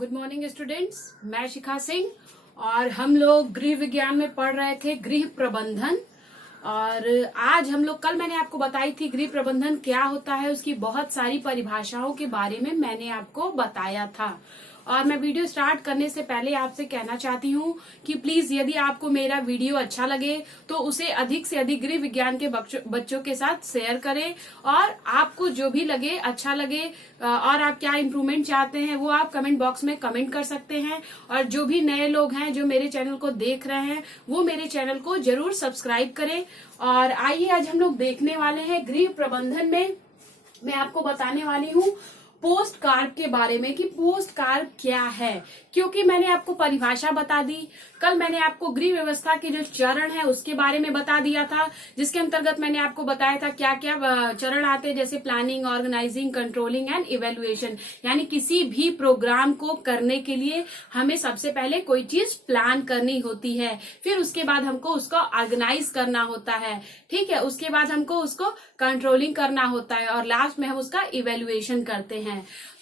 Good morning students, मैं शिखा सिंह और हम लोग गृह विज्ञान में पढ़ रहे थे गृह प्रबंधन। और आज हम लोग, कल मैंने आपको बताई थी गृह प्रबंधन क्या होता है, उसकी बहुत सारी परिभाषाओं के बारे में मैंने आपको बताया था। और मैं वीडियो स्टार्ट करने से पहले आपसे कहना चाहती हूँ कि प्लीज यदि आपको मेरा वीडियो अच्छा लगे तो उसे अधिक से अधिक गृह विज्ञान के बच्चों के साथ शेयर करें। और आपको जो भी लगे, अच्छा लगे और आप क्या इम्प्रूवमेंट चाहते हैं वो आप कमेंट बॉक्स में कमेंट कर सकते हैं। और जो भी नए लोग हैं जो मेरे चैनल को देख रहे हैं वो मेरे चैनल को जरूर सब्सक्राइब करें। और आइए आज हम लोग देखने वाले हैं गृह प्रबंधन में मैं आपको बताने वाली हूँ पोस्ट कार्ड के बारे में कि पोस्ट कार्ड क्या है। क्योंकि मैंने आपको परिभाषा बता दी, कल मैंने आपको गृह व्यवस्था के जो चरण है उसके बारे में बता दिया था, जिसके अंतर्गत मैंने आपको बताया था क्या क्या चरण आते हैं, जैसे planning, organizing, controlling and evaluation. यानी किसी भी प्रोग्राम को करने के लिए हमें सबसे पहले कोई चीज प्लान करनी होती है, फिर उसके बाद हमको उसको ऑर्गेनाइज करना होता है, ठीक है, उसके बाद हमको उसको कंट्रोलिंग करना होता है और लास्ट में हम उसका इवेल्युएशन करते हैं।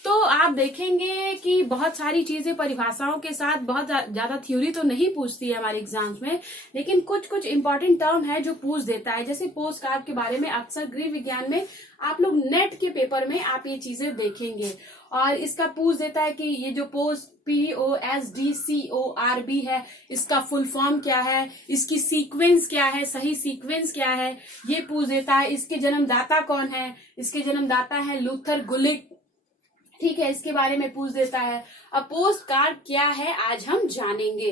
तो आप देखेंगे कि बहुत सारी चीजें परिभाषाओं के साथ, बहुत ज्यादा थ्योरी तो नहीं पूछती है हमारे एग्जाम्स में, लेकिन कुछ कुछ इंपॉर्टेंट टर्म है जो पूछ देता है। जैसे पोस्ट कार्ड के बारे में अक्सर गृह विज्ञान में आप लोग नेट के पेपर में आप ये चीजें देखेंगे और इसका पूछ देता है कि ये जो पोस्ट POSTCORB है, इसका फुल फॉर्म क्या है, इसकी सीक्वेंस क्या है, सही सीक्वेंस क्या है, ये पूछ देता है। इसके जन्मदाता कौन है, इसके जन्मदाता है लूथर गुलिक, ठीक है, इसके बारे में पूछ देता है। अब पोस्ट कार्ड क्या है आज हम जानेंगे।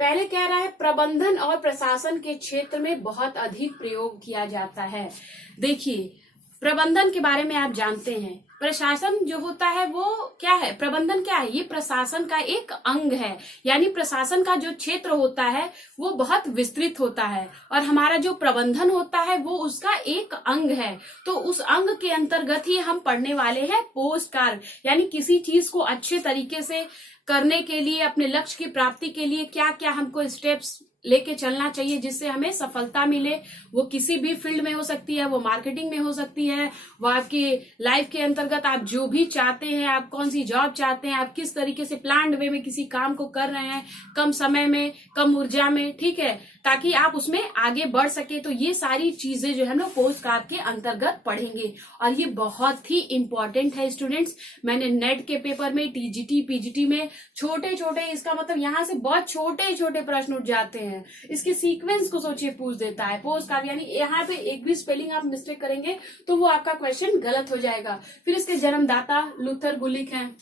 पहले कह रहा है प्रबंधन और प्रशासन के क्षेत्र में बहुत अधिक प्रयोग किया जाता है। देखिए, प्रबंधन के बारे में आप जानते हैं, प्रशासन जो होता है वो क्या है, प्रबंधन क्या है, ये प्रशासन का एक अंग है। यानी प्रशासन का जो क्षेत्र होता है वो बहुत विस्तृत होता है और हमारा जो प्रबंधन होता है वो उसका एक अंग है। तो उस अंग के अंतर्गत ही हम पढ़ने वाले हैं पोस्ट कार्ड। यानी किसी चीज को अच्छे तरीके से करने के लिए, अपने लक्ष्य की प्राप्ति के लिए क्या क्या हमको स्टेप्स लेके चलना चाहिए जिससे हमें सफलता मिले। वो किसी भी फील्ड में हो सकती है, वो मार्केटिंग में हो सकती है, वो आपकी लाइफ के अंतर्गत आप जो भी चाहते हैं, आप कौन सी जॉब चाहते हैं, आप किस तरीके से प्लान्ड वे में किसी काम को कर रहे हैं, कम समय में, कम ऊर्जा में, ठीक है, ताकि आप उसमें आगे बढ़ सके। तो ये सारी चीजें जो है हम लोग पोस्ट कार्ड के अंतर्गत पढ़ेंगे और ये बहुत ही इंपॉर्टेंट है स्टूडेंट्स। मैंने नेट के पेपर में, TGT PGT में छोटे छोटे, इसका मतलब यहाँ से बहुत छोटे छोटे प्रश्न उठ जाते हैं। इसके सीक्वेंस को सोचिए, पूछ देता है पोस्ट कार्ड। यानी यहाँ पे एक भी स्पेलिंग आप मिस्टेक करेंगे तो वो आपका क्वेश्चन गलत हो जाएगा। फिर इसके जन्मदाता लूथर गुलिक हैं।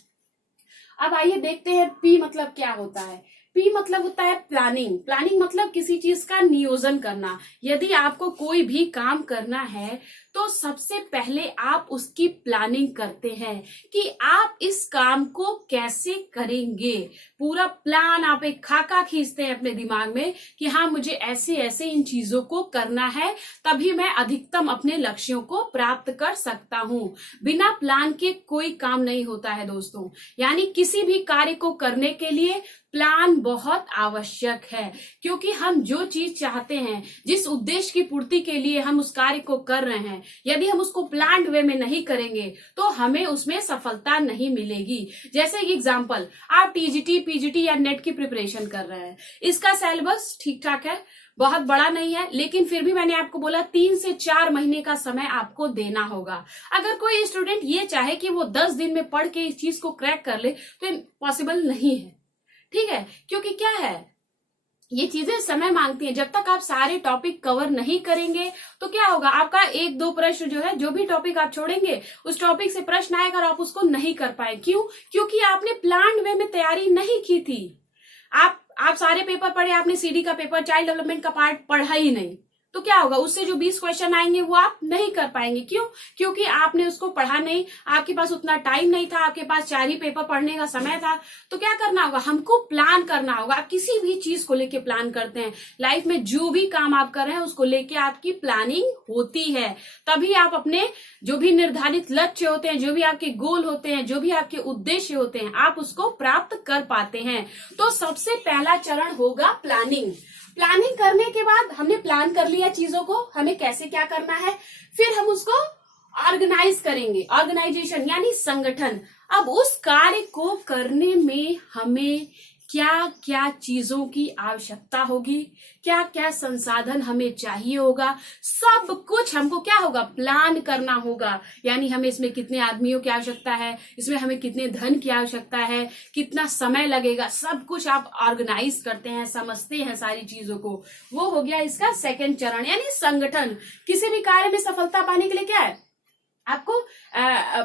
अब आइए देखते हैं पी मतलब क्या होता है। पी मतलब होता है प्लानिंग। प्लानिंग मतलब किसी चीज का नियोजन करना। यदि आपको कोई भी काम करना है तो सबसे पहले आप उसकी प्लानिंग करते हैं कि आप इस काम को कैसे करेंगे। पूरा प्लान, आप एक खाका खींचते हैं अपने दिमाग में कि हाँ, मुझे ऐसे ऐसे इन चीजों को करना है, तभी मैं अधिकतम अपने लक्ष्यों को प्राप्त कर सकता हूं। बिना प्लान के कोई काम नहीं होता है दोस्तों। यानी किसी भी कार्य को करने के लिए प्लान बहुत आवश्यक है, क्योंकि हम जो चीज चाहते हैं, जिस उद्देश्य की पूर्ति के लिए हम उस कार्य को कर रहे हैं, यदि हम उसको प्लान्ड वे में नहीं करेंगे तो हमें उसमें सफलता नहीं मिलेगी। जैसे एग्जांपल, आप TGT PGT या नेट की प्रिपरेशन कर रहे हैं, इसका सिलेबस ठीक ठाक है, बहुत बड़ा नहीं है, लेकिन फिर भी मैंने आपको बोला 3 से 4 महीने का समय आपको देना होगा। अगर कोई स्टूडेंट ये चाहे कि वो 10 दिन में पढ़ के इस चीज को क्रैक कर ले तो पॉसिबल नहीं है, ठीक है, क्योंकि क्या है, ये चीजें समय मांगती हैं। जब तक आप सारे टॉपिक कवर नहीं करेंगे तो क्या होगा, आपका 1-2 प्रश्न जो है, जो भी टॉपिक आप छोड़ेंगे उस टॉपिक से प्रश्न आएगा और आप उसको नहीं कर पाए। क्यों? क्योंकि आपने प्लान्ड वे में तैयारी नहीं की थी। आप सारे पेपर पढ़े, आपने CD का पेपर, चाइल्ड डेवलपमेंट का पार्ट पढ़ा ही नहीं, तो क्या होगा, उससे जो 20 क्वेश्चन आएंगे वो आप नहीं कर पाएंगे। क्यों? क्योंकि आपने उसको पढ़ा नहीं, आपके पास उतना टाइम नहीं था, आपके पास 4 ही पेपर पढ़ने का समय था। तो क्या करना होगा, हमको प्लान करना होगा। आप किसी भी चीज को लेके प्लान करते हैं, लाइफ में जो भी काम आप कर रहे हैं उसको लेके आपकी प्लानिंग होती है, तभी आप अपने जो भी निर्धारित लक्ष्य होते हैं, जो भी आपके गोल होते हैं, जो भी आपके उद्देश्य होते हैं, आप उसको प्राप्त कर पाते हैं। तो सबसे पहला चरण होगा प्लानिंग। प्लानिंग करने के बाद हमने प्लान कर लिया चीजों को, हमें कैसे क्या करना है, फिर हम उसको ऑर्गेनाइज करेंगे। ऑर्गेनाइजेशन यानी संगठन। अब उस कार्य को करने में हमें क्या क्या चीजों की आवश्यकता होगी, क्या क्या संसाधन हमें चाहिए होगा, सब कुछ हमको क्या होगा, प्लान करना होगा। यानी हमें इसमें कितने आदमियों की आवश्यकता है, इसमें हमें कितने धन की आवश्यकता है, कितना समय लगेगा, सब कुछ आप ऑर्गेनाइज करते हैं, समझते हैं सारी चीजों को। वो हो गया इसका सेकंड चरण, यानी संगठन। किसी भी कार्य में सफलता पाने के लिए क्या है, आपको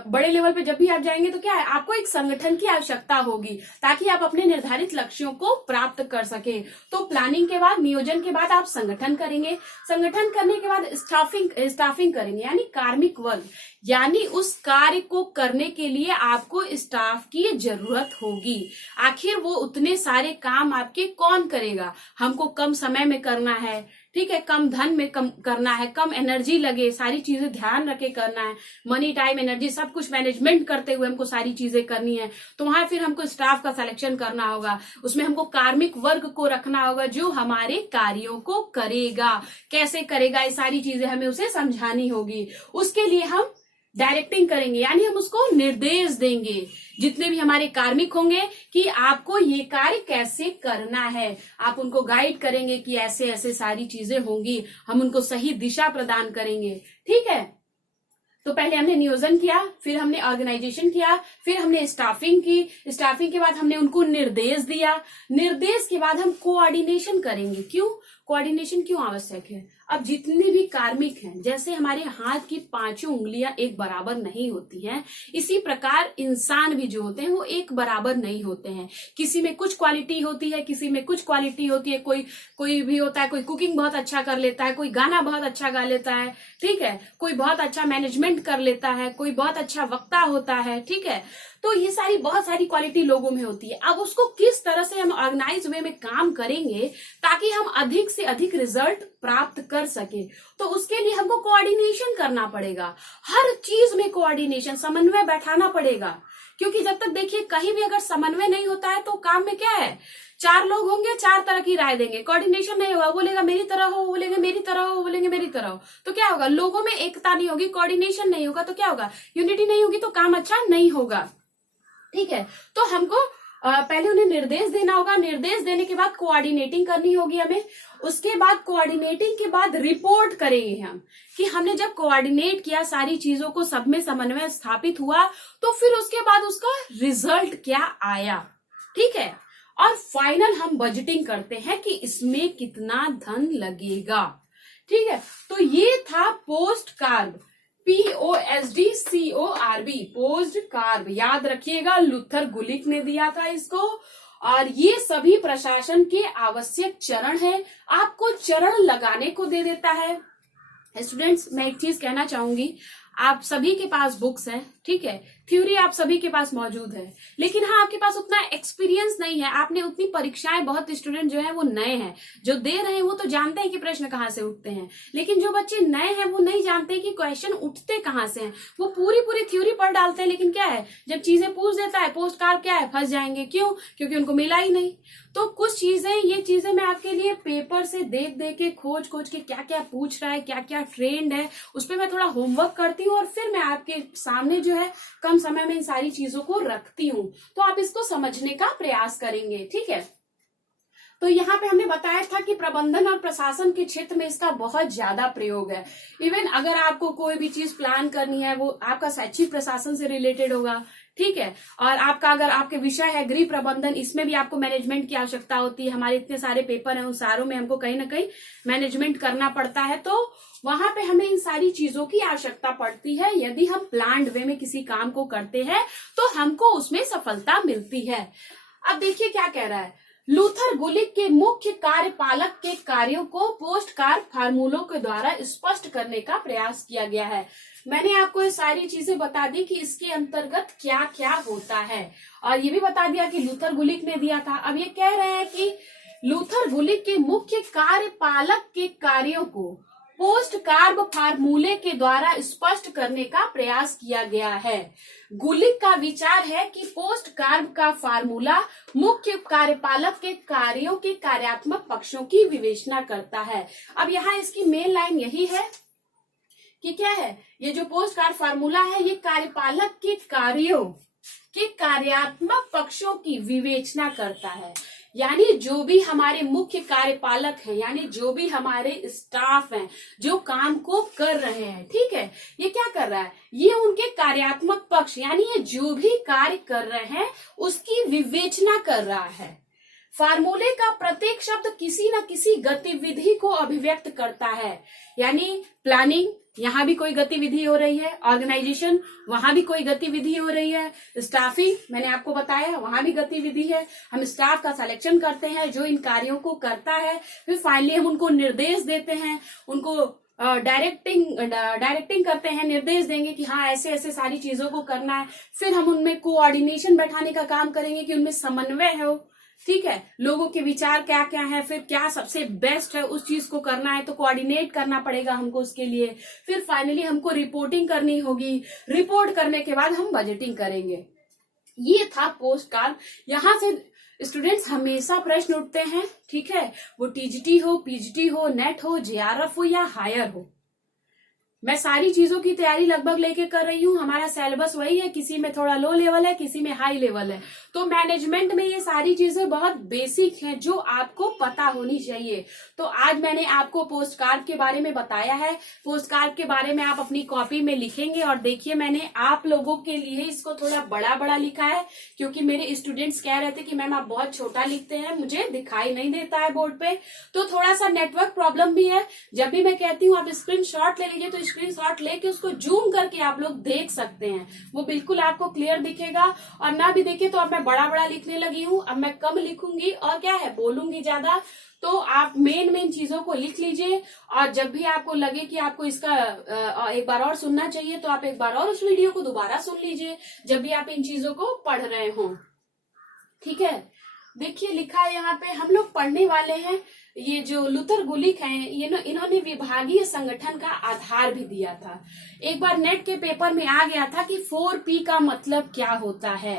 बड़े लेवल पे जब भी आप जाएंगे तो क्या है, आपको एक संगठन की आवश्यकता होगी ताकि आप अपने निर्धारित लक्ष्यों को प्राप्त कर सके। तो प्लानिंग के बाद, नियोजन के बाद आप संगठन करेंगे। संगठन करने के बाद स्टाफिंग करेंगे, यानी कार्मिक वर्ग। यानी उस कार्य को करने के लिए आपको स्टाफ की जरूरत होगी। आखिर वो उतने सारे काम आपके कौन करेगा, हमको कम समय में करना है, ठीक है, कम धन में कम करना है, कम एनर्जी लगे, सारी चीजें ध्यान रखे करना है, मनी टाइम एनर्जी सब कुछ मैनेजमेंट करते हुए हमको सारी चीजें करनी है। तो वहां फिर हमको स्टाफ का सिलेक्शन करना होगा, उसमें हमको कार्मिक वर्ग को रखना होगा जो हमारे कार्यों को करेगा। कैसे करेगा, ये सारी चीजें हमें उसे समझानी होगी। उसके लिए हम डायरेक्टिंग करेंगे, यानी हम उसको निर्देश देंगे, जितने भी हमारे कार्मिक होंगे, कि आपको ये कार्य कैसे करना है। आप उनको गाइड करेंगे कि ऐसे ऐसे सारी चीजें होंगी, हम उनको सही दिशा प्रदान करेंगे। ठीक है, तो पहले हमने नियोजन किया, फिर हमने ऑर्गेनाइजेशन किया, फिर हमने स्टाफिंग की। स्टाफिंग के बाद हमने उनको निर्देश दिया। निर्देश के बाद हम कोऑर्डिनेशन करेंगे। क्यों कोऑर्डिनेशन क्यों आवश्यक है? अब जितने भी कार्मिक हैं, जैसे हमारे हाथ की पांचों उंगलियां एक बराबर नहीं होती हैं, इसी प्रकार इंसान भी जो होते हैं वो एक बराबर नहीं होते हैं। किसी में कुछ क्वालिटी होती है, किसी में कुछ क्वालिटी होती है। कोई भी होता है, कोई कुकिंग बहुत अच्छा कर लेता है, कोई गाना बहुत अच्छा गा लेता है, ठीक है, कोई बहुत अच्छा मैनेजमेंट कर लेता है, कोई बहुत अच्छा वक्ता होता है, ठीक है। तो ये सारी बहुत सारी क्वालिटी लोगों में होती है। अब उसको किस तरह से हम ऑर्गेनाइज वे में काम करेंगे ताकि हम अधिक से अधिक रिजल्ट प्राप्त कर सके, तो उसके लिए हमको कोऑर्डिनेशन करना पड़ेगा। हर चीज में कोऑर्डिनेशन, समन्वय बैठाना पड़ेगा। क्योंकि जब तक देखिए कहीं भी अगर समन्वय नहीं होता है तो काम में क्या है, चार लोग होंगे, चार तरह की राय देंगे, कोऑर्डिनेशन नहीं होगा, बोलेगा मेरी तरह हो, बोलेंगे मेरी तरह हो, बोलेंगे मेरी तरह हो, तो क्या होगा, लोगों में एकता नहीं होगी, कोऑर्डिनेशन नहीं होगा, तो क्या होगा, यूनिटी नहीं होगी, तो काम अच्छा नहीं होगा। ठीक है, तो हमको पहले उन्हें निर्देश देना होगा। निर्देश देने के बाद कोऑर्डिनेटिंग करनी होगी हमें। उसके बाद कोऑर्डिनेटिंग के बाद रिपोर्ट करेंगे हम कि हमने जब कोऑर्डिनेट किया, सारी चीजों को सब में समन्वय स्थापित हुआ, तो फिर उसके बाद उसका रिजल्ट क्या आया। ठीक है, और फाइनल हम बजटिंग करते हैं कि इसमें कितना धन लगेगा। ठीक है, तो ये था post carb, POSTCORB, post carb. याद रखिएगा, लुथर गुलिक ने दिया था इसको। और ये सभी प्रशासन के आवश्यक चरण है, आपको चरण लगाने को दे देता है। स्टूडेंट्स, मैं एक चीज कहना चाहूंगी, आप सभी के पास बुक्स हैं, ठीक है, थ्योरी आप सभी के पास मौजूद है, लेकिन हाँ आपके पास उतना एक्सपीरियंस नहीं है। आपने उतनी परीक्षाएं, बहुत स्टूडेंट जो है वो नए हैं, जो दे रहे हैं वो तो जानते हैं कि प्रश्न कहाँ से उठते हैं, लेकिन जो बच्चे नए हैं वो नहीं जानते कि क्वेश्चन उठते कहाँ से हैं। वो पूरी थ्योरी पढ़ डालते हैं, लेकिन क्या है, जब चीजें पूछ देता है पोस्ट कार्ड क्या है, फंस जाएंगे। क्यों? क्योंकि उनको मिला ही नहीं। तो कुछ चीजें, ये चीजें मैं आपके लिए पेपर से देख के खोज के क्या क्या पूछ रहा है, क्या क्या ट्रेंड है, उस पर मैं थोड़ा होमवर्क करती हूँ और फिर मैं आपके सामने जो है कम समय में इन सारी चीजों को रखती हूँ। तो आप इसको समझने का प्रयास करेंगे। ठीक है, तो यहाँ पे हमने बताया था कि प्रबंधन और प्रशासन के क्षेत्र में इसका बहुत ज्यादा प्रयोग है। इवन अगर आपको कोई भी चीज प्लान करनी है, वो आपका शैक्षिक प्रशासन से रिलेटेड होगा, ठीक है, और आपका अगर आपके विषय है गृह प्रबंधन, इसमें भी आपको मैनेजमेंट की आवश्यकता होती है। हमारे इतने सारे पेपर हैं, उन सारों में हमको कहीं ना कहीं मैनेजमेंट करना पड़ता है, तो वहां पे हमें इन सारी चीजों की आवश्यकता पड़ती है। यदि हम प्लान्ड वे में किसी काम को करते हैं तो हमको उसमें सफलता मिलती है। अब देखिए क्या कह रहा है, लूथर गुलिक के मुख्य कार्यपालक के कार्यों को पोस्ट कार्ड फार्मूलों के द्वारा स्पष्ट करने का प्रयास किया गया है। मैंने आपको ये सारी चीजें बता दी कि इसके अंतर्गत क्या क्या होता है, और ये भी बता दिया कि लूथर गुलिक ने दिया था। अब ये कह रहे हैं कि लूथर गुलिक के मुख्य कार्यपालक के कार्यों को पोस्ट कार्ब फार्मूले के द्वारा स्पष्ट करने का प्रयास किया गया है। गुलिक का विचार है कि पोस्ट कार्ब का फार्मूला मुख्य कार्यपालक के कार्यों के कार्यात्मक पक्षों की विवेचना करता है। अब यहाँ इसकी मेन लाइन यही है कि क्या है, ये जो पोस्ट कार्ब फार्मूला है, ये कार्यपालक के कार्यों के कार्यात्मक पक्षों की विवेचना करता है। यानी जो भी हमारे मुख्य कार्यपालक हैं, यानी जो भी हमारे स्टाफ हैं जो काम को कर रहे हैं, ठीक है, ये क्या कर रहा है, ये उनके कार्यात्मक पक्ष यानी ये जो भी कार्य कर रहे हैं उसकी विवेचना कर रहा है। फार्मूले का प्रत्येक शब्द किसी न किसी गतिविधि को अभिव्यक्त करता है। यानी प्लानिंग, यहाँ भी कोई गतिविधि हो रही है, ऑर्गेनाइजेशन, वहां भी कोई गतिविधि हो रही है, स्टाफिंग, मैंने आपको बताया वहां भी गतिविधि है। हम स्टाफ का सिलेक्शन करते हैं जो इन कार्यों को करता है, फिर फाइनली हम उनको निर्देश देते हैं, उनको डायरेक्टिंग करते हैं, निर्देश देंगे कि हाँ ऐसे ऐसे सारी चीजों को करना है। फिर हम उनमें कोऑर्डिनेशन बैठाने का काम करेंगे कि उनमें समन्वय हो, ठीक है, लोगों के विचार क्या क्या है, फिर क्या सबसे बेस्ट है उस चीज को करना है तो कोऑर्डिनेट करना पड़ेगा हमको उसके लिए। फिर फाइनली हमको रिपोर्टिंग करनी होगी, रिपोर्ट करने के बाद हम बजटिंग करेंगे। ये था पोस्ट कार्ड। यहाँ से स्टूडेंट्स हमेशा प्रश्न उठते हैं, ठीक है, वो टीजीटी हो, पीजीटी हो, नेट हो, जेआरएफ हो या हायर हो। मैं सारी चीजों की तैयारी लगभग लेके कर रही हूँ। हमारा सिलेबस वही है, किसी में थोड़ा लो लेवल है, किसी में हाई लेवल है। तो मैनेजमेंट में ये सारी चीजें बहुत बेसिक हैं जो आपको पता होनी चाहिए। तो आज मैंने आपको पोस्ट कार्ड के बारे में बताया है। पोस्ट कार्ड के बारे में आप अपनी कॉपी में लिखेंगे और देखिए मैंने आप लोगों के लिए इसको थोड़ा बड़ा बड़ा लिखा है क्योंकि मेरे स्टूडेंट्स कह रहे थे कि मैम आप बहुत छोटा लिखते हैं, मुझे दिखाई नहीं देता है बोर्ड पे। तो थोड़ा सा नेटवर्क प्रॉब्लम भी है। जब भी मैं कहती हूँ आप स्क्रीनशॉट ले लीजिए तो स्क्रीनशॉट लेके उसको जूम करके आप लोग देख सकते हैं, वो बिल्कुल आपको क्लियर दिखेगा। और ना भी देखे तो अब मैं बड़ा बड़ा लिखने लगी हूँ, अब मैं कम लिखूंगी और क्या है बोलूंगी ज्यादा। तो आप मेन चीजों को लिख लीजिए और जब भी आपको लगे कि आपको इसका एक बार और सुनना चाहिए तो आप एक बार और उस वीडियो को दोबारा सुन लीजिए जब भी आप इन चीजों को पढ़ रहे हो, ठीक है। देखिए लिखा है यहाँ पे, हम लोग पढ़ने वाले हैं ये जो लूथर गुलिक हैं, ये इन्होंने विभागीय संगठन का आधार भी दिया था। एक बार नेट के पेपर में आ गया था कि 4P का मतलब क्या होता है।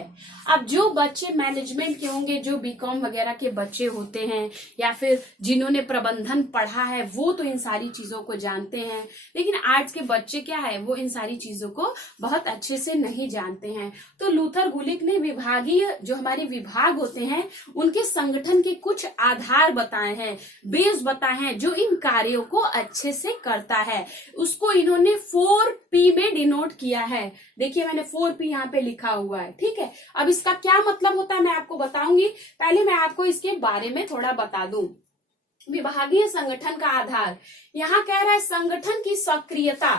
अब जो बच्चे मैनेजमेंट के होंगे, जो बीकॉम वगैरह के बच्चे होते हैं या फिर जिन्होंने प्रबंधन पढ़ा है वो तो इन सारी चीजों को जानते हैं, लेकिन आर्ट्स के बच्चे क्या है वो इन सारी चीजों को बहुत अच्छे से नहीं जानते हैं। तो लूथर गुलिक ने विभागीय जो हमारे विभाग होते हैं उनके संगठन के कुछ आधार बताए हैं, बेस बताए हैं जो इन कार्यों को अच्छे से करता है। उसको इन्होंने 4P में डिनोट किया है। देखिए मैंने 4P यहाँ पे लिखा हुआ है, ठीक है। अब इसका क्या मतलब होता है मैं आपको बताऊंगी, पहले मैं आपको इसके बारे में थोड़ा बता दूं। विभागीय संगठन का आधार यहाँ कह रहा है संगठन की सक्रियता,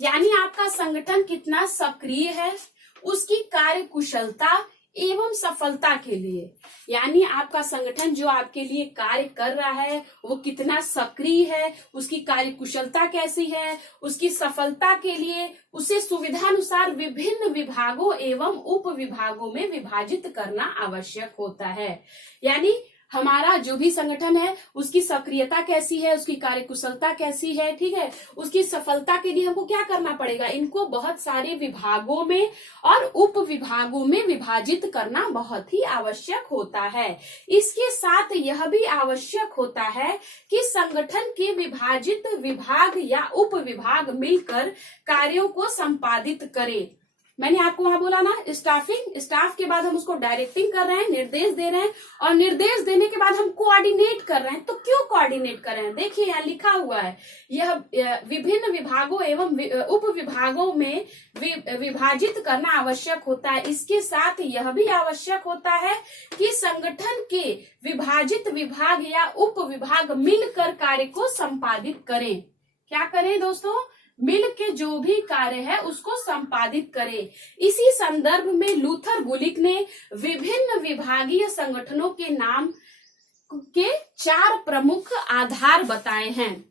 यानी आपका संगठन कितना सक्रिय है, उसकी कार्य कुशलता एवं सफलता के लिए, यानी आपका संगठन जो आपके लिए कार्य कर रहा है वो कितना सक्रिय है, उसकी कार्य कुशलता कैसी है, उसकी सफलता के लिए उसे सुविधानुसार विभिन्न विभागों एवं उप विभागों में विभाजित करना आवश्यक होता है। यानी हमारा जो भी संगठन है उसकी सक्रियता कैसी है, उसकी कार्यकुशलता कैसी है, ठीक है, उसकी सफलता के लिए हमको क्या करना पड़ेगा, इनको बहुत सारे विभागों में और उप विभागों में विभाजित करना बहुत ही आवश्यक होता है। इसके साथ यह भी आवश्यक होता है कि संगठन के विभाजित विभाग या उप विभाग मिलकर कार्यों को संपादित करें। मैंने आपको वहां बोला ना स्टाफिंग, स्टाफ के बाद हम उसको डायरेक्टिंग कर रहे हैं, निर्देश दे रहे हैं और निर्देश देने के बाद हम कोऑर्डिनेट कर रहे हैं। तो क्यों कोऑर्डिनेट कर रहे हैं, देखिए यहाँ लिखा हुआ है यह विभिन्न विभागों एवं उप विभागों में विभाजित करना आवश्यक होता है। इसके साथ यह भी आवश्यक होता है कि संगठन के विभाजित विभाग या उप विभाग मिलकर कार्य को संपादित करें। क्या करें दोस्तों, मिल के जो भी कार्य है उसको संपादित करें। इसी संदर्भ में लूथर गुलिक ने विभिन्न विभागीय संगठनों के नाम के 4 प्रमुख आधार बताए हैं।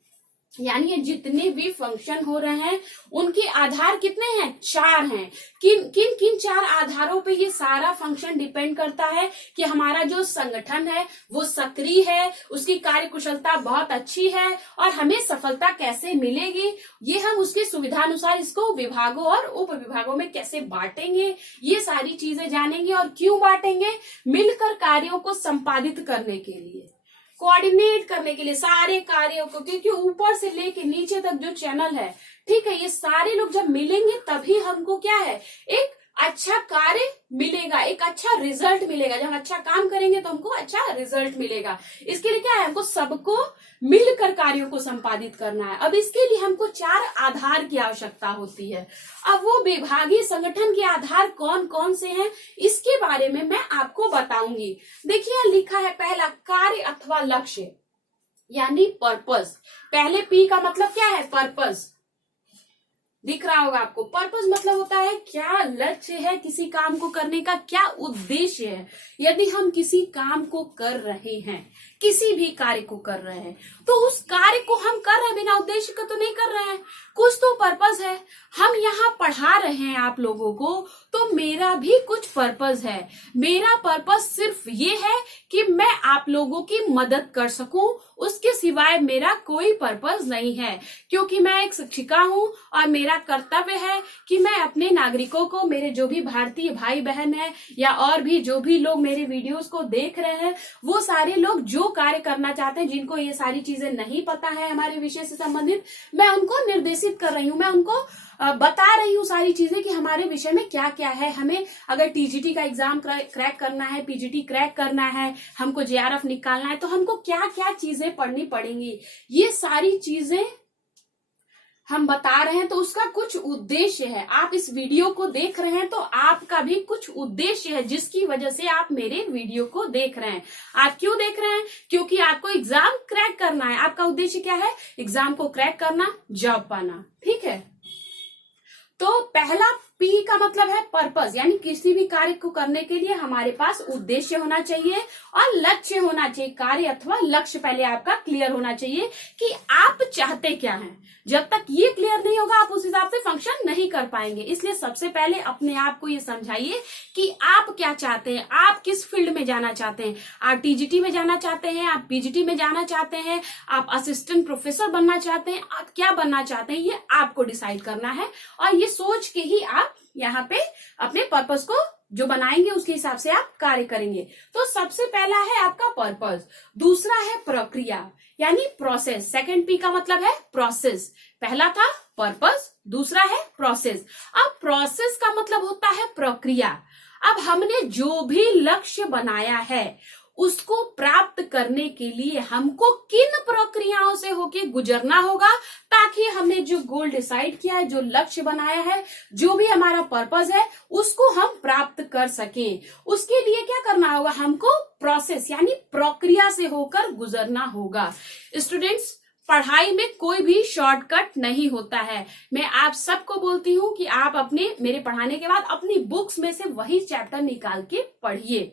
यानी ये जितने भी फंक्शन हो रहे हैं उनके आधार कितने हैं, 4 हैं। किन 4 आधारों पे ये सारा फंक्शन डिपेंड करता है कि हमारा जो संगठन है वो सक्रिय है, उसकी कार्य कुशलता बहुत अच्छी है और हमें सफलता कैसे मिलेगी, ये हम उसकी सुविधानुसार इसको विभागों और उप विभागों में कैसे बांटेंगे, ये सारी चीजें जानेंगे। और क्यों बांटेंगे, मिलकर कार्यों को संपादित करने के लिए, कोऑर्डिनेट करने के लिए सारे कार्यों को, क्योंकि ऊपर से लेके नीचे तक जो चैनल है, ठीक है, ये सारे लोग जब मिलेंगे तभी हमको क्या है एक अच्छा कार्य मिलेगा, एक अच्छा रिजल्ट मिलेगा। जब हम अच्छा काम करेंगे तो हमको अच्छा रिजल्ट मिलेगा। इसके लिए क्या है, हमको सबको मिलकर कार्यों को संपादित करना है। अब इसके लिए हमको 4 आधार की आवश्यकता होती है। अब वो विभागीय संगठन के आधार कौन कौन से हैं, इसके बारे में मैं आपको बताऊंगी। देखिए लिखा है पहला, कार्य अथवा लक्ष्य यानी पर्पस। पहले पी का मतलब क्या है, पर्पस। दिख रहा होगा आपको। पर्पस मतलब होता है क्या लक्ष्य है किसी काम को करने का, क्या उद्देश्य है। यदि हम किसी काम को कर रहे हैं, किसी भी कार्य को कर रहे हैं, तो उस कार्य को हम कर रहे हैं बिना उद्देश्य का तो नहीं कर रहे हैं, कुछ तो पर्पस है। हम यहाँ पढ़ा रहे हैं आप लोगों को, तो मेरा भी कुछ पर्पस है। मेरा पर्पस सिर्फ ये है कि मैं आप लोगों की मदद कर सकूं, उसके सिवाय मेरा कोई पर्पस नहीं है। क्योंकि मैं एक शिक्षिका हूं और मेरा कर्तव्य है कि मैं अपने नागरिकों को, मेरे जो भी भारतीय भाई बहन है या और भी जो भी लोग मेरे वीडियोस को देख रहे हैं, वो सारे लोग जो कार्य करना चाहते हैं, जिनको ये सारी चीजें नहीं पता है हमारे विषय से संबंधित, मैं उनको निर्देशित कर रही हूँ, मैं उनको बता रही हूँ सारी चीजें कि हमारे विषय में क्या क्या है। हमें अगर टीजीटी का एग्जाम क्रैक करना है, पीजीटी क्रैक करना है, हमको जेआरएफ निकालना है, तो हमको क्या क्या चीजें पढ़नी पड़ेंगी, ये सारी चीजें हम बता रहे हैं। तो उसका कुछ उद्देश्य है। आप इस वीडियो को देख रहे हैं तो आपका भी कुछ उद्देश्य है, जिसकी वजह से आप मेरे वीडियो को देख रहे हैं। आप क्यों देख रहे हैं, क्योंकि आपको एग्जाम क्रैक करना है। आपका उद्देश्य क्या है, एग्जाम को क्रैक करना, जॉब पाना। ठीक है, तो पहला पी का मतलब है पर्पस, यानी किसी भी कार्य को करने के लिए हमारे पास उद्देश्य होना चाहिए और लक्ष्य होना चाहिए। कार्य अथवा लक्ष्य पहले आपका क्लियर होना चाहिए कि आप चाहते क्या हैं। जब तक ये क्लियर नहीं होगा, आप उस हिसाब से फंक्शन नहीं कर पाएंगे। इसलिए सबसे पहले अपने आप को ये समझाइए कि आप क्या चाहते हैं, आप किस फील्ड में जाना चाहते हैं। आप टीजीटी में जाना चाहते हैं, आप पीजीटी में जाना चाहते हैं, आप असिस्टेंट प्रोफेसर बनना चाहते हैं, आप क्या बनना चाहते हैं, ये आपको डिसाइड करना है। और ये सोच के ही आप यहाँ पे अपने पर्पस को जो बनाएंगे उसके हिसाब से आप कार्य करेंगे। तो सबसे पहला है आपका पर्पस, दूसरा है प्रक्रिया यानी प्रोसेस। सेकंड पी का मतलब है प्रोसेस। पहला था पर्पस, दूसरा है प्रोसेस। अब प्रोसेस का मतलब होता है प्रक्रिया। अब हमने जो भी लक्ष्य बनाया है उसको प्राप्त करने के लिए हमको किन प्रक्रियाओं से होके गुजरना होगा, ताकि हमने जो गोल डिसाइड किया है, जो लक्ष्य बनाया है, जो भी हमारा पर्पस है, उसको हम प्राप्त कर सकें। उसके लिए क्या करना होगा, हमको प्रोसेस यानी प्रक्रिया से होकर गुजरना होगा। स्टूडेंट्स, पढ़ाई में कोई भी शॉर्टकट नहीं होता है। मैं आप सबको बोलती हूँ कि आप अपने मेरे पढ़ाने के बाद अपनी बुक्स में से वही चैप्टर निकाल के पढ़िए।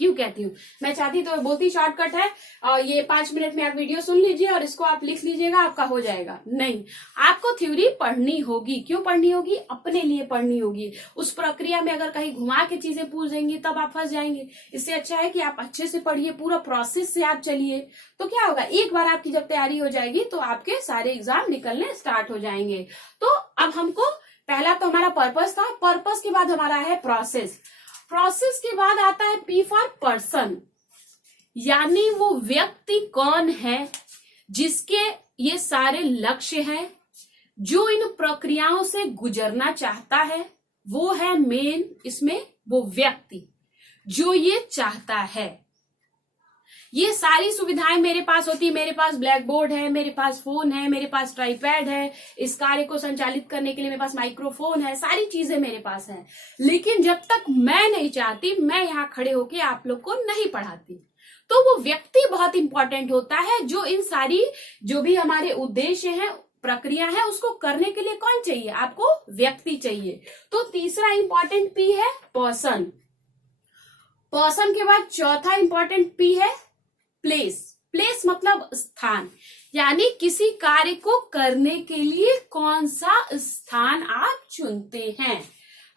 क्यों कहती हूँ, मैं चाहती तो बोलती शॉर्टकट है और ये 5 मिनट में आप वीडियो सुन लीजिए और इसको आप लिख लीजिएगा, आपका हो जाएगा। नहीं, आपको थ्योरी पढ़नी होगी। क्यों पढ़नी होगी, अपने लिए पढ़नी होगी। उस प्रक्रिया में अगर कहीं घुमा के चीजें पूछ देंगी तब आप फंस जाएंगे। इससे अच्छा है कि आप अच्छे से पढ़िए, पूरा प्रोसेस से आप चलिए। तो क्या होगा, एक बार आपकी जब तैयारी हो जाएगी तो आपके सारे एग्जाम निकलने स्टार्ट हो जाएंगे। तो अब हमको पहला तो हमारा पर्पस था, पर्पस के बाद हमारा है प्रोसेस। प्रोसेस के बाद आता है पी फॉर पर्सन, यानी वो व्यक्ति कौन है जिसके ये सारे लक्ष्य हैं, जो इन प्रक्रियाओं से गुजरना चाहता है। वो है मेन इसमें वो व्यक्ति जो ये चाहता है। ये सारी सुविधाएं मेरे पास होती है। मेरे पास ब्लैक बोर्ड है, मेरे पास फोन है, मेरे पास ट्राईपैड है, इस कार्य को संचालित करने के लिए मेरे पास माइक्रोफोन है, सारी चीजें मेरे पास है। लेकिन जब तक मैं नहीं चाहती, मैं यहाँ खड़े होके आप लोग को नहीं पढ़ाती। तो वो व्यक्ति बहुत इंपॉर्टेंट होता है, जो इन सारी जो भी हमारे उद्देश्य है, प्रक्रिया है, उसको करने के लिए कौन चाहिए, आपको व्यक्ति चाहिए। तो तीसरा इंपॉर्टेंट पी है पर्सन। पर्सन के बाद चौथा इंपॉर्टेंट पी है प्लेस। प्लेस मतलब स्थान, यानी किसी कार्य को करने के लिए कौन सा स्थान आप चुनते हैं।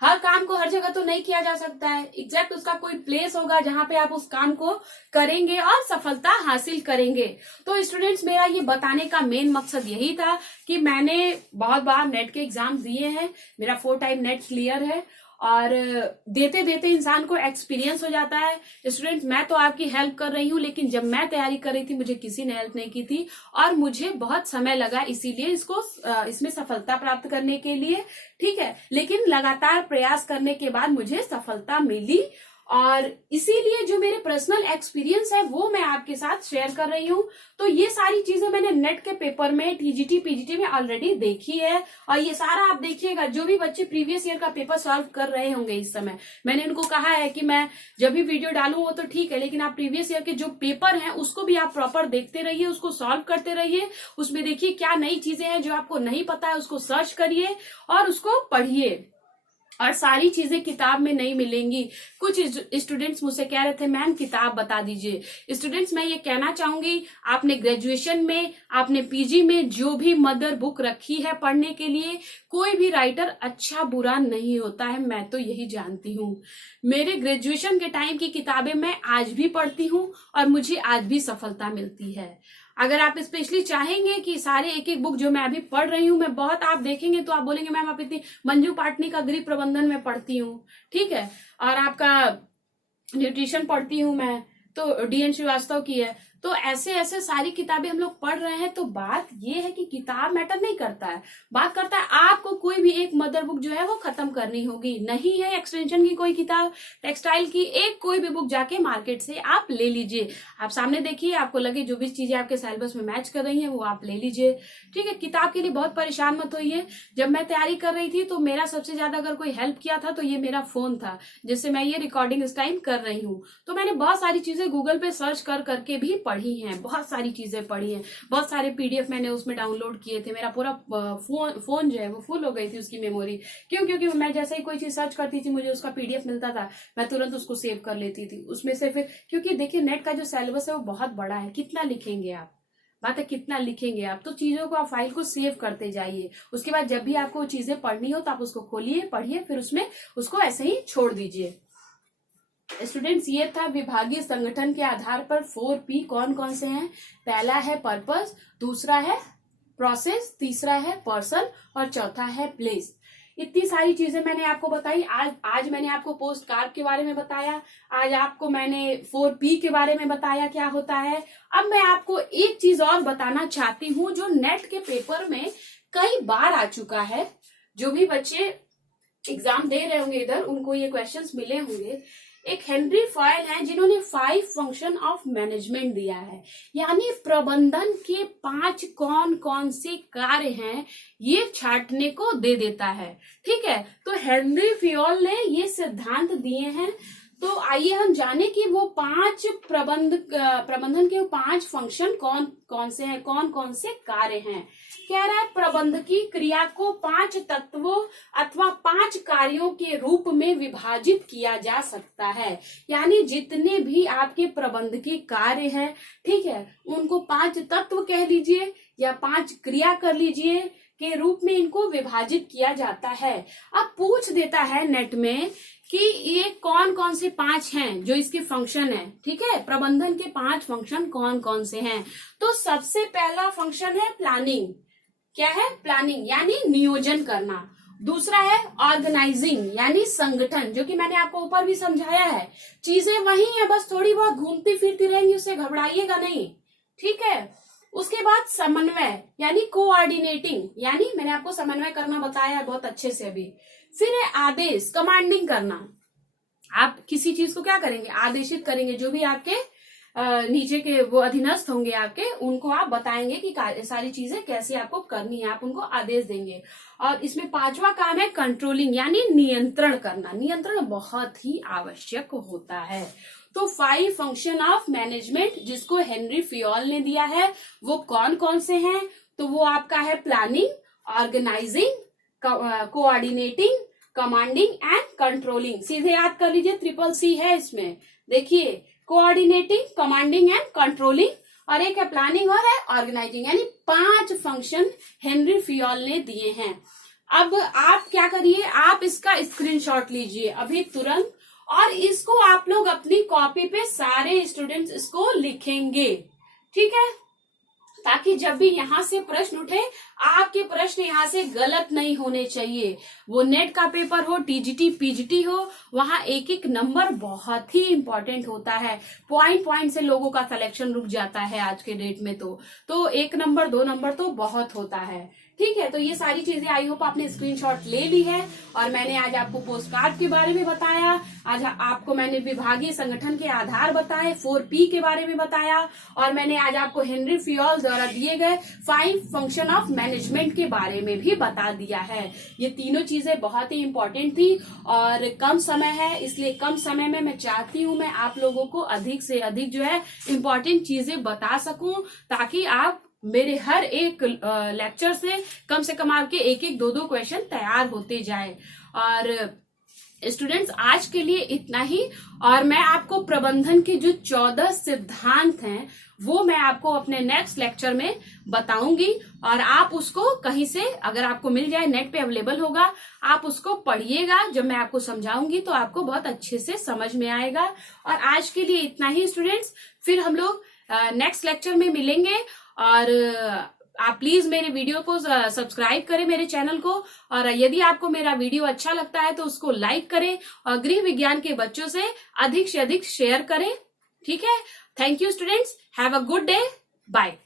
हर काम को हर जगह तो नहीं किया जा सकता है। एग्जैक्ट उसका कोई प्लेस होगा जहां पे आप उस काम को करेंगे और सफलता हासिल करेंगे। तो स्टूडेंट्स, मेरा ये बताने का मेन मकसद यही था कि मैंने बहुत बार नेट के एग्जाम दिए हैं, मेरा 4 टाइम नेट क्लियर है और देते देते इंसान को एक्सपीरियंस हो जाता है। स्टूडेंट्स, मैं तो आपकी हेल्प कर रही हूँ, लेकिन जब मैं तैयारी कर रही थी मुझे किसी ने हेल्प नहीं की थी और मुझे बहुत समय लगा इसीलिए इसमें सफलता प्राप्त करने के लिए। ठीक है, लेकिन लगातार प्रयास करने के बाद मुझे सफलता मिली और इसीलिए जो मेरे पर्सनल एक्सपीरियंस है वो मैं आपके साथ शेयर कर रही हूँ। तो ये सारी चीजें मैंने नेट के पेपर में, टीजीटी पीजीटी में ऑलरेडी देखी है और ये सारा आप देखिएगा। जो भी बच्चे प्रीवियस ईयर का पेपर सॉल्व कर रहे होंगे इस समय, मैंने उनको कहा है कि मैं जब भी वीडियो डालूं वो तो ठीक है, लेकिन आप प्रीवियस ईयर के जो पेपर हैं उसको भी आप प्रॉपर देखते रहिए, उसको सॉल्व करते रहिए। उसमें देखिए क्या नई चीजें हैं जो आपको नहीं पता है, उसको सर्च करिए और उसको पढ़िए। और सारी चीजें किताब में नहीं मिलेंगी। कुछ स्टूडेंट्स मुझसे कह रहे थे मैम किताब बता दीजिए। स्टूडेंट्स, मैं ये कहना चाहूंगी, आपने ग्रेजुएशन में, आपने पीजी में जो भी मदर बुक रखी है पढ़ने के लिए, कोई भी राइटर अच्छा बुरा नहीं होता है, मैं तो यही जानती हूँ। मेरे ग्रेजुएशन के टाइम की किताबें मैं आज भी पढ़ती हूँ और मुझे आज भी सफलता मिलती है। अगर आप स्पेशली चाहेंगे कि सारे एक एक बुक जो मैं अभी पढ़ रही हूँ मैं बहुत, आप देखेंगे तो आप बोलेंगे मैम आप इतनी, मंजू पाटनी का गृह प्रबंधन में पढ़ती हूँ, ठीक है, और आपका न्यूट्रिशन पढ़ती हूँ मैं, तो डीएन श्रीवास्तव की है। तो ऐसे ऐसे सारी किताबें हम लोग पढ़ रहे हैं। तो बात ये है कि किताब मैटर नहीं करता है, बात करता है आपको कोई भी एक मदर बुक जो है वो खत्म करनी होगी। नहीं है एक्सटेंशन की कोई किताब, टेक्सटाइल की एक कोई भी बुक जाके मार्केट से आप ले लीजिए। आप सामने देखिए, आपको लगे जो भी चीजें आपके सिलेबस में मैच कर रही है वो आप ले लीजिए। ठीक है, किताब के लिए बहुत परेशान मत होइए। जब मैं तैयारी कर रही थी तो मेरा सबसे ज्यादा अगर कोई हेल्प किया था तो ये मेरा फोन था, जिससे मैं ये रिकॉर्डिंग इस टाइम कर रही हूँ। तो मैंने बहुत सारी चीजें गूगल पे सर्च कर करके भी पढ़ी हैं, बहुत सारी चीजें पढ़ी हैं, बहुत सारे पीडीएफ मैंने उसमें डाउनलोड किए थे। मेरा पूरा फोन जो है वो फुल हो गई थी उसकी मेमोरी। क्योंकि मैं जैसे ही कोई चीज सर्च करती थी मुझे उसका पीडीएफ मिलता था, मैं तुरंत उसको सेव कर लेती थी उसमें से। फिर क्योंकि देखिए नेट का जो सिलेबस है वो बहुत बड़ा है, कितना लिखेंगे आप, बात है कितना लिखेंगे आप। तो चीजों को आप फाइल को सेव करते जाइए, उसके बाद जब भी आपको चीजें पढ़नी हो तो आप उसको खोलिए, पढ़िए, फिर उसमें उसको ऐसे ही छोड़ दीजिए। स्टूडेंट्स, ये था विभागीय संगठन के आधार पर 4P कौन कौन से हैं। पहला है पर्पस, दूसरा है प्रोसेस, तीसरा है पर्सन और चौथा है प्लेस। इतनी सारी चीजें मैंने आपको बताई। आज मैंने आपको पोस्ट कार्ड के बारे में बताया, आज आपको मैंने 4P के बारे में बताया क्या होता है। अब मैं आपको एक चीज और बताना चाहती हूँ जो नेट के पेपर में कई बार आ चुका है। जो भी बच्चे एग्जाम दे रहे होंगे इधर, उनको ये क्वेश्चंस मिले होंगे। एक हेनरी फॉयल है जिन्होंने 5 फंक्शन ऑफ मैनेजमेंट दिया है, यानी प्रबंधन के 5 कौन कौन से कार्य हैं ये छांटने को दे देता है। ठीक है, तो हेनरी फॉयल ने ये सिद्धांत दिए हैं। तो आइए हम जाने कि वो 5 प्रबंधन के 5 फंक्शन कौन कौन से हैं, कौन कौन से कार्य हैं। कह रहा है प्रबंधकीय क्रिया को 5 तत्वों अथवा 5 कार्यों के रूप में विभाजित किया जा सकता है। यानी जितने भी आपके प्रबंधकीय कार्य हैं, ठीक है, उनको 5 तत्व कह लीजिए या 5 क्रिया कर लीजिए के रूप में इनको विभाजित किया जाता है। अब पूछ देता है नेट में कि ये कौन कौन से 5 हैं जो इसके फंक्शन है। ठीक है, प्रबंधन के 5 फंक्शन कौन कौन से हैं। तो सबसे पहला फंक्शन है प्लानिंग। क्या है? प्लानिंग यानी नियोजन करना। दूसरा है ऑर्गेनाइजिंग यानी संगठन, जो कि मैंने आपको ऊपर भी समझाया है। चीजें वही है, बस थोड़ी बहुत घूमती फिरती रहेंगी, उससे घबराइएगा नहीं। ठीक है, उसके बाद समन्वय यानी कोऑर्डिनेटिंग, यानी मैंने आपको समन्वय करना बताया है बहुत अच्छे से अभी। फिर है आदेश, कमांडिंग करना। आप किसी चीज को क्या करेंगे? आदेशित करेंगे। जो भी आपके नीचे के वो अधीनस्थ होंगे आपके, उनको आप बताएंगे कि सारी चीजें कैसे आपको करनी है, आप उनको आदेश देंगे। और इसमें 5वां काम है कंट्रोलिंग यानी नियंत्रण करना। नियंत्रण बहुत ही आवश्यक होता है। तो 5 फंक्शन ऑफ मैनेजमेंट जिसको हेनरी फॉयल ने दिया है वो कौन कौन से हैं? तो वो आपका है planning, organizing, coordinating, commanding and controlling. सीधे याद कर लीजिए, CCC है इसमें। देखिए, कोऑर्डिनेटिंग, कमांडिंग एंड कंट्रोलिंग, और एक है प्लानिंग और है ऑर्गेनाइजिंग, यानी 5 फंक्शन हेनरी फॉयल ने दिए हैं। अब आप क्या करिए, आप इसका स्क्रीनशॉट लीजिए अभी तुरंत, और इसको आप लोग अपनी कॉपी पे सारे स्टूडेंट्स इसको लिखेंगे। ठीक है, ताकि जब भी यहाँ से प्रश्न उठे, आपके प्रश्न यहाँ से गलत नहीं होने चाहिए। वो नेट का पेपर हो, टीजीटी पीजीटी हो, वहां एक एक नंबर बहुत ही इंपॉर्टेंट होता है। पॉइंट पॉइंट से लोगों का सिलेक्शन रुक जाता है आज के डेट में। तो 1 नंबर 2 नंबर तो बहुत होता है। ठीक है, तो ये सारी चीजें आई होप आपने स्क्रीनशॉट ले ली है। और मैंने आज आपको पोस्ट कार्ड के बारे में बताया, आज आपको मैंने विभागीय संगठन के आधार बताए, 4P के बारे में बताया, और मैंने आज आपको हेनरी फियोल द्वारा दिए गए 5 फंक्शन ऑफ मैनेजमेंट के बारे में भी बता दिया है। ये तीनों चीजें बहुत ही इंपॉर्टेंट थी और कम समय है, इसलिए कम समय में मैं चाहती हूँ मैं आप लोगों को अधिक से अधिक जो है इंपॉर्टेंट चीजें बता सकूं, ताकि आप मेरे हर एक लेक्चर से कम आपके 1-1 2-2 क्वेश्चन तैयार होते जाए। और स्टूडेंट्स आज के लिए इतना ही, और मैं आपको प्रबंधन के जो 14 सिद्धांत हैं वो मैं आपको अपने नेक्स्ट लेक्चर में बताऊंगी, और आप उसको कहीं से अगर आपको मिल जाए, नेट पे अवेलेबल होगा, आप उसको पढ़िएगा। जब मैं आपको समझाऊंगी तो आपको बहुत अच्छे से समझ में आएगा। और आज के लिए इतना ही स्टूडेंट्स, फिर हम लोग नेक्स्ट लेक्चर में मिलेंगे। और आप प्लीज मेरे वीडियो को सब्सक्राइब करें, मेरे चैनल को, और यदि आपको मेरा वीडियो अच्छा लगता है तो उसको लाइक करें और गृह विज्ञान के बच्चों से अधिक शेयर करें। ठीक है, thank you students, have a good day, bye.